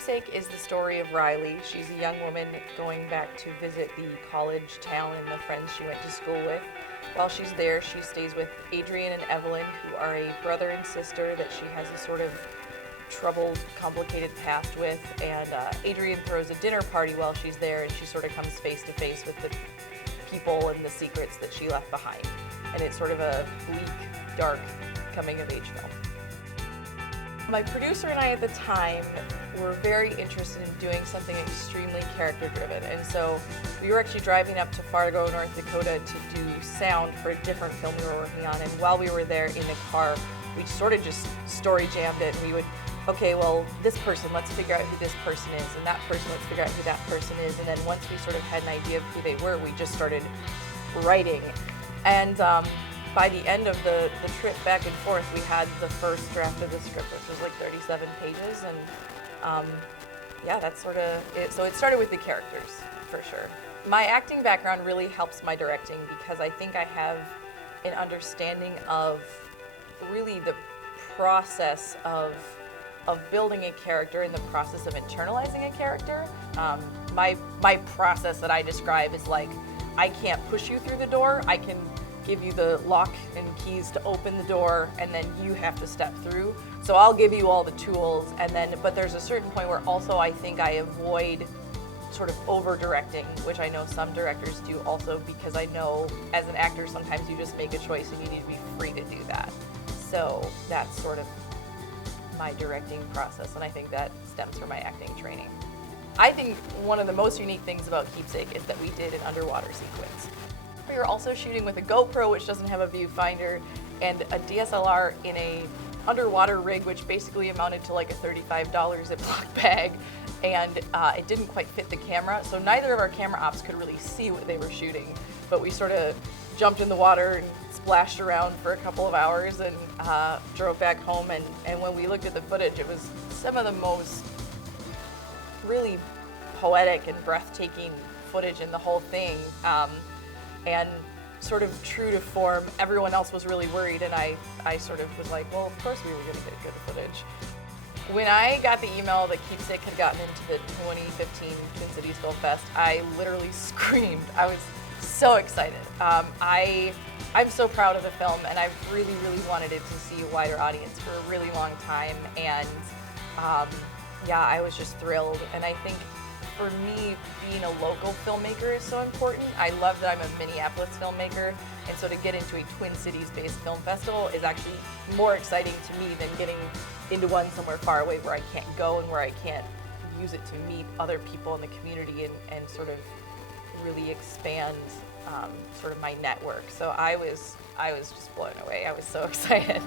Keepsake is the story of Riley. She's a young woman going back to visit the college town and the friends she went to school with. While she's there, she stays with Adrian and Evelyn, who are a brother and sister that she has a sort of troubled, complicated past with. And Adrian throws a dinner party while she's there, and she sort of comes face to face with the people and the secrets that she left behind. And it's sort of a bleak, dark coming-of-age film. My producer and I at the time were very interested in doing something extremely character-driven, and so we were actually driving up to Fargo, North Dakota to do sound for a different film we were working on, and while we were there in the car, we sort of just story jammed it, and we would, okay, well, this person, let's figure out who this person is, and that person, let's figure out who that person is, and then once we sort of had an idea of who they were, we just started writing. And by the end of the trip back and forth, we had the first draft of the script, which was like 37 pages, and yeah, that's sort of it. So it started with the characters, for sure. My acting background really helps my directing because I think I have an understanding of really the process of building a character and the process of internalizing a character. My process that I describe is like, I can't push you through the door, I can give you the lock and keys to open the door, and then you have to step through. So I'll give you all the tools, and then, but there's a certain point where also I think I avoid sort of over-directing, which I know some directors do also, because I know as an actor sometimes you just make a choice and you need to be free to do that. So that's sort of my directing process, and I think that stems from my acting training. I think one of the most unique things about Keepsake is that we did an underwater sequence. We were also shooting with a GoPro, which doesn't have a viewfinder, and a DSLR in a underwater rig, which basically amounted to like a $35 Ziploc bag, and it didn't quite fit the camera, so neither of our camera ops could really see what they were shooting, but we sort of jumped in the water and splashed around for a couple of hours and drove back home, and when we looked at the footage, it was some of the most really poetic and breathtaking footage in the whole thing. And sort of true to form, everyone else was really worried, and I sort of was like, well, of course we were going to get good footage. When I got the email that Keepsake had gotten into the 2015 Twin Cities Film Fest, I literally screamed. I was so excited. I'm so proud of the film, and I've really, really wanted it to see a wider audience for a really long time, and yeah, I was just thrilled, and I think for me, being a local filmmaker is so important. I love that I'm a Minneapolis filmmaker, and so to get into a Twin Cities-based film festival is actually more exciting to me than getting into one somewhere far away where I can't go and where I can't use it to meet other people in the community and sort of really expand sort of my network. So I was just blown away. I was so excited.